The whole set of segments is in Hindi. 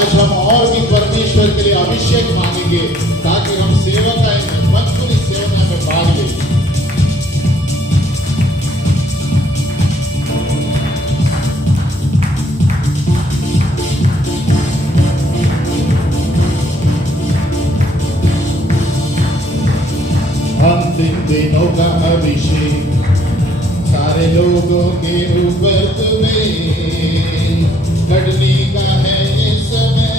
आज हम और भी परमेश्वर के लिए अभिषेक मांगेंगे ताकि हम सेवकाई में भक्ति सेवका में भाग लें। अंतिम दिनों का अभिषेक सारे लोगों के ऊपर तुम्हें कटने का है ये समय,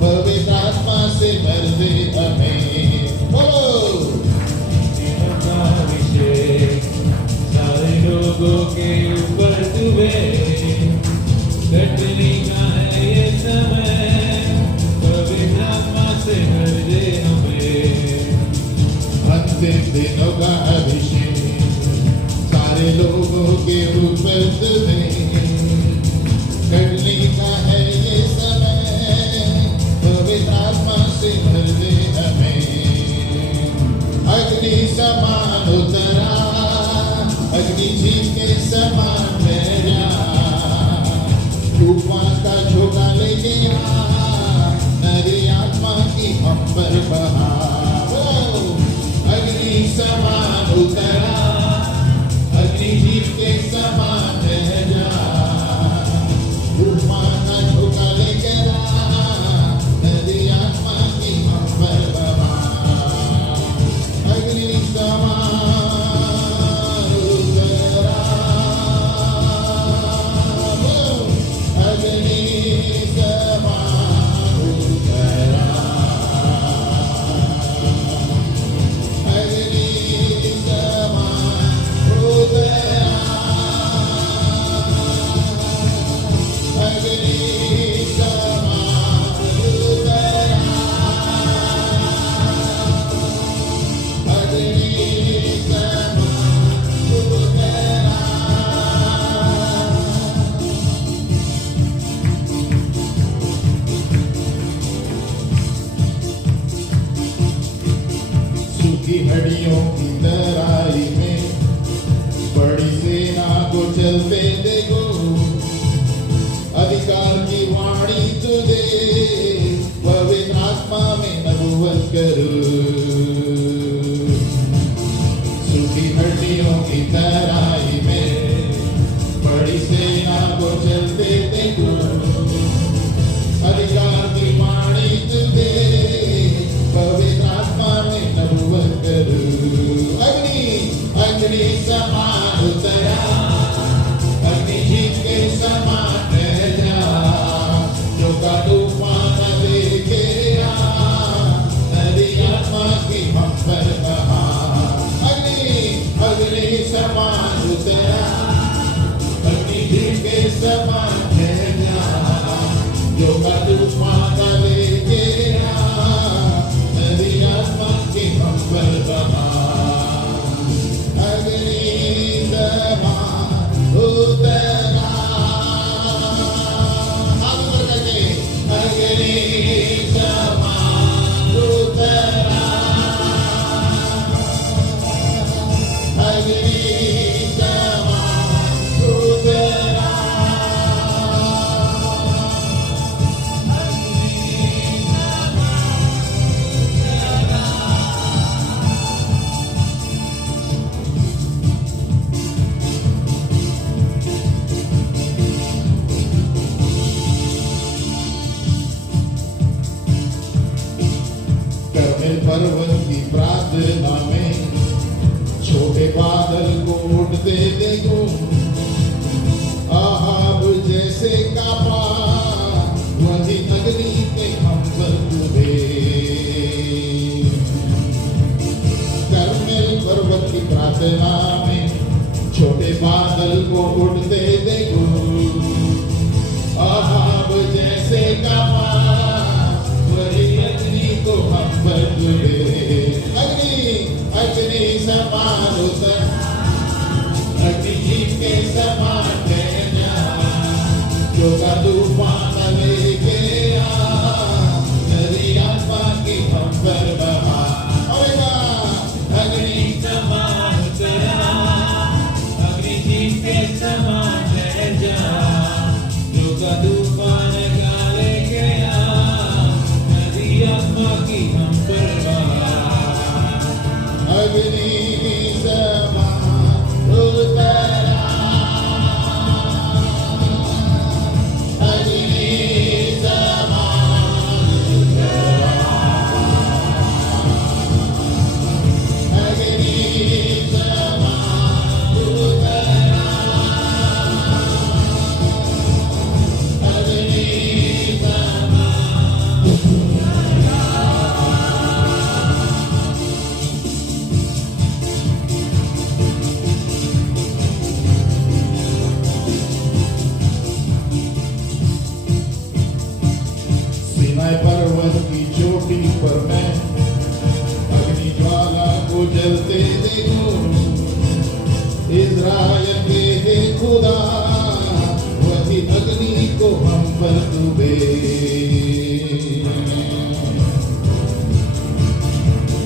पवित्र आत्मा से भर दे हमें। बोलो अभिषेक सारे लोगों के ऊपर तुम्हें कटने का है ये समय, पवित्र आत्मा से भर दे हमें। अंतिम दिनों का अभिषेक सारे लोगों के ऊपर तुम्हें कटने का है ये समय, पवित्र आत्मा से भर दे हमें। अग्नि समान उतरा, अग्नि झील के समान बहरा, तूफान का झोंका लेके आ, नदी आत्मा की हम पर बहा। अग्नि समान उतरा, अग्नि झील के समान बहरा, तूफान का झोंका लेके आ, नदी आत्मा की हम पर बहा। अग्नि समान उतरा, अग्नि समान उतरा, अग्नि समान उतरा, अग्नि समान उतरा, अग्नि समान उतरा। सूखी हड्डियों की तराई में बड़ी सेना को चलते देखो, अधिकार की वाणी तुझे, पवित्र आत्मा में नबूवत करो। सूखी हड्डियों की तराई में बड़ी सेना को चलते देखो, अधिकार की वाणी तुझे, पवित्र आत्मा में नबूवत करो। अग्नि समान उतरा, अग्नि झील के समान बहरा, झोंका तूफान लेके आ, नदी आत्मा की हम पर बहा। अग्नि समान उतरा, अग्नि झील के समान बहरा, झोंका तूफान लेके आ, नदी आत्मा की हम पर बहा। अग्नि समान उतरा, हाथ ऊपर करके, अग्नि समान उतरा, अग्नि समान उतरा, कर्मेल पर्वत की प्रार्थना में छोटे बादल को उठते देखो, आहाब जैसे कापा, वही अग्नि के हम पर डूबे। कर्मेल पर्वत की प्रार्थना में छोटे बादल को उठते देखो, आहाब जैसे कापा, वही अग्नि को हम पर डूबे। अग्नि समान उतरा, अग्नि झील के समान बहरा, झोंका तूफान लेके आ, नदी आत्मा की हम पर बहा। अग्नि समान उतरा, अग्नि झील के समान बहरा, झोंका तूफान लेके सीनाई पर्वत की चोटी पर मैं अग्नि ज्वाला को जलते देखूं। इज़राइल के हे खुदा, वही अग्नि को हम पर तू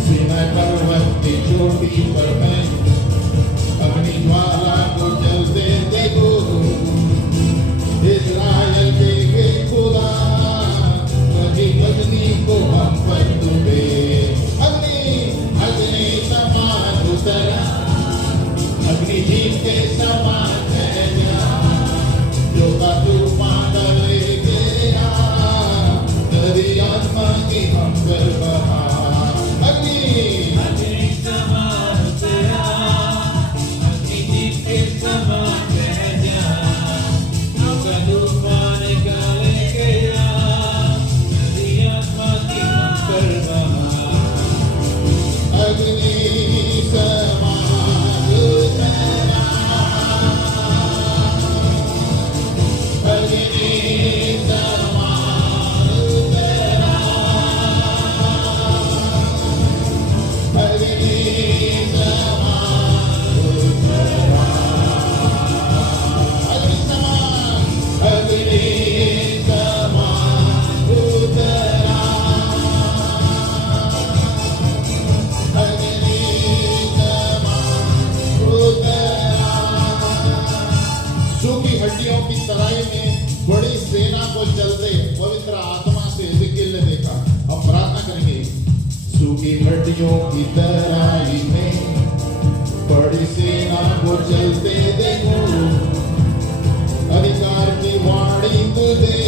सीनाई पर्वत की चोटी पर मैं अग्नि ज्वाला को जलते देखो। इज़राइल के हे खुदा, वही अग्नि को हम पर तू अग्नि अग्नि समान उतरा, अग्नि जीव के समान है जो का तूफान ले गया, तेरी आत्मा की हम पर बहा। अग्नि समान तेरा, अग्नि जीव के समान बह जा, जो का तूफान निकाले गया, तेरी आत्मा की हम पर बहा। अग्नि समान तेरा, अग्नि समान तेरा, अग्नि समान तेरा, अग्नि समान, अग्नि समान तेरा, अग्नि समान तेरा। सूखी हड्डियों की तराई में बड़ी सेना को चलते पवित्र आत्मा से एजेकिएल ने देखा। हम प्रार्थना करेंगे। सूखी हड्डियों की तराई में बड़ी सेना को चलते देखो, अधिकार की वाणी तुझे,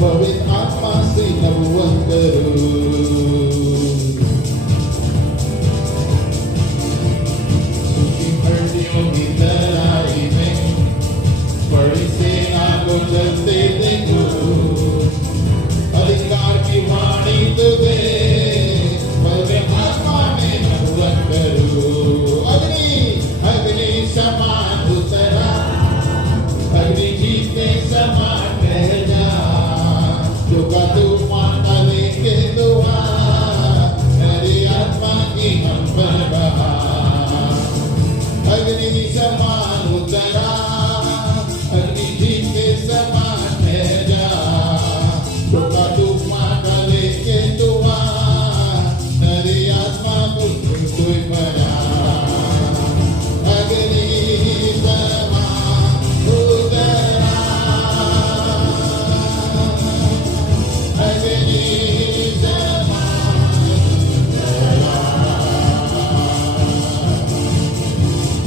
पवित्र आत्मा से नबूवत करो। सूखी हड्डियों की तराई में बड़ी सेना को चलते देखो, अधिकार की वाणी तुझे, पवित्र आत्मा में नबूवत करो। अग्नि अग्नि समान उतरा, अग्नि जीव के समान बह जा, जो का तूफान लेके दुआ, तेरी आत्मा की हम पर बहा। अग्नि समान उतरा, अग्नि जीव के समान बह जा, जो का तूफान लेके दुआ, तेरी आत्मा को कोई बना। अग्नि समान उतरा, अग्नि समान उतरा,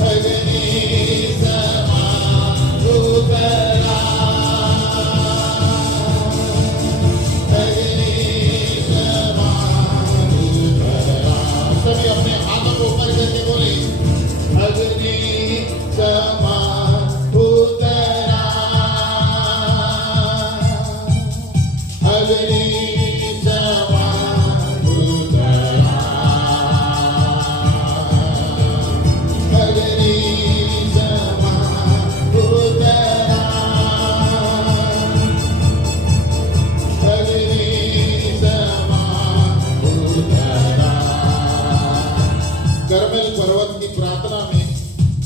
अग्नि समान उतरा, अग्नि समान उतरा। सभी अपने हाथों को ऊपर करके बोले, अग्नि समान उतरा, अग्नि समान उतरा, अग्नि समान उतरा, अग्नि समान उतरा। करमेल पर्वत की प्रार्थना में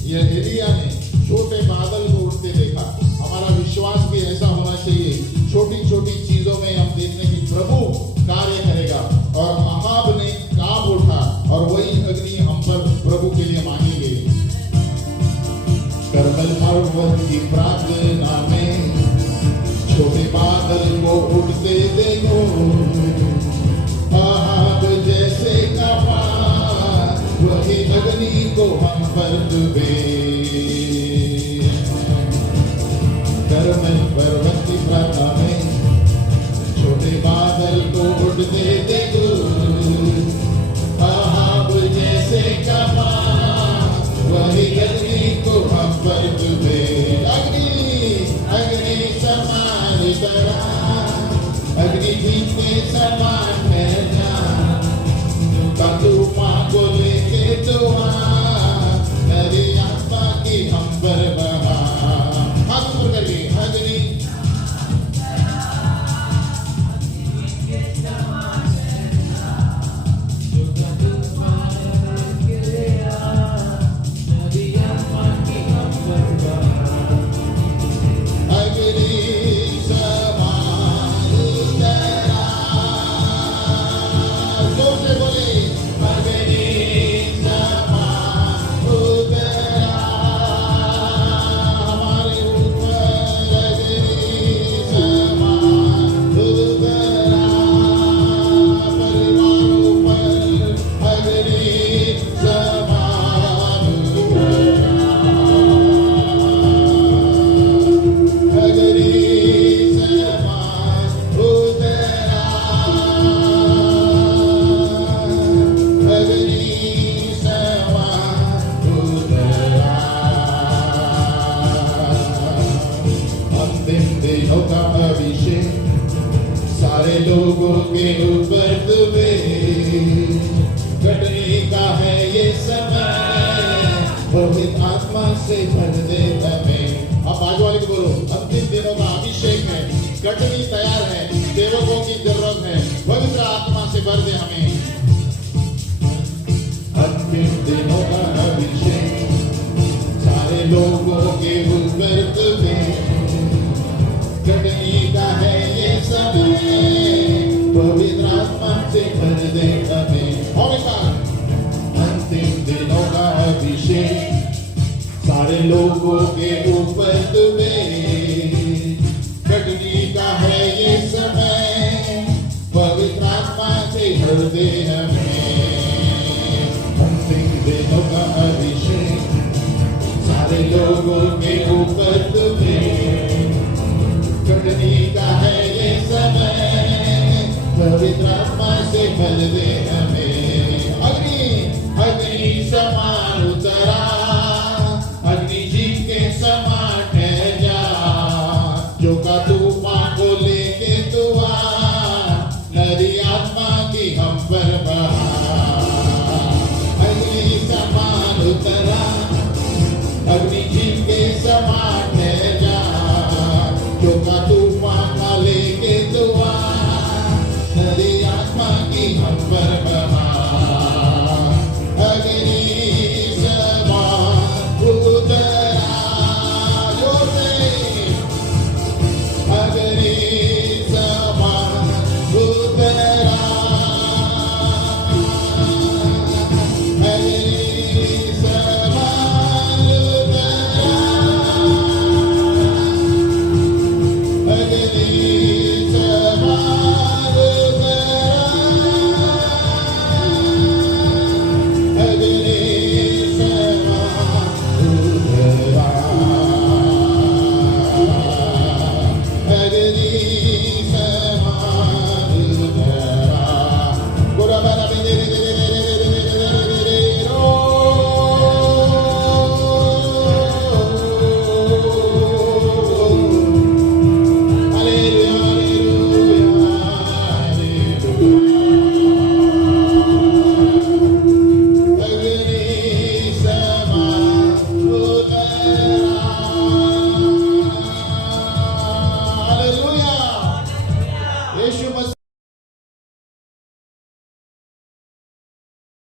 यह एलिया ने छोटे बादल को उड़ते देखा। हमारा विश्वास भी ऐसा होना चाहिए। छोटी छोटी चीजों में हम देखने की प्रभु कार्य करेगा। और अहाब ने कांप उठा और वही अग्नि हम पर प्रभु के लिए मांगेंगे। करमेल पर्वत की प्रार्थना में छोटे बादल को उड़ते देखो, अहाब जैसे कांपा, वही अग्नि को हम पर डूबे। करमेल पर्वत की प्रार्थना में छोटे बादल को उड़ते देखो, अहाब जैसे कांपा, वही अग्नि को हम पर डूबे। अग्नि अग्नि समान उतरा, अग्नि जीव के समान बह जा, का तूफान को लेके दुआ, तेरी आत्मा की हम पर बहा। हाथ ऊपर करिए। अग्नि है, सेवकों की जरूरत है। पवित्र आत्मा से भर दे हमें। अंतिम दिनों का अभिषेक सारे लोगों के ऊपर तुम्हें घटनी का है ये समय। पवित्र आत्मा से भर दे हमें। हमेशा अंतिम दिनों का अभिषेक सारे लोगों के ऊपर तुम्हें घटनी का है ये समय। पवित्र आत्मा से भर दे हमें। अंतिम दिनों का अभिषेक सारे लोगों के ऊपर तुम्हें घटनी का है ये समय। पवित्र आत्मा से भर दे हमें। अग्नि अग्नि समान उतरा, अग्नि जीव के समान ठहर जा। जो का तूफान को लेके तू आ, नदी आत्मा की हम पर बहा। अग्नि समान उतरा, अग्नि जीव के समान ठहर जा। जो का तूफान को लेके तू आ, नदी आत्मा की हम पर बहा। अग्नि समान उतरा, जोर से। अग्नि समान उतरा, अग्नि समान उतरा, अग्नि समान उतरा, अग्नि समान उतरा, अग्नि समान उतरा। गोरा बारा बे दे दे दे दे दे दे दे दे दे दे रो। Hallelujah hallelujah hallelujah.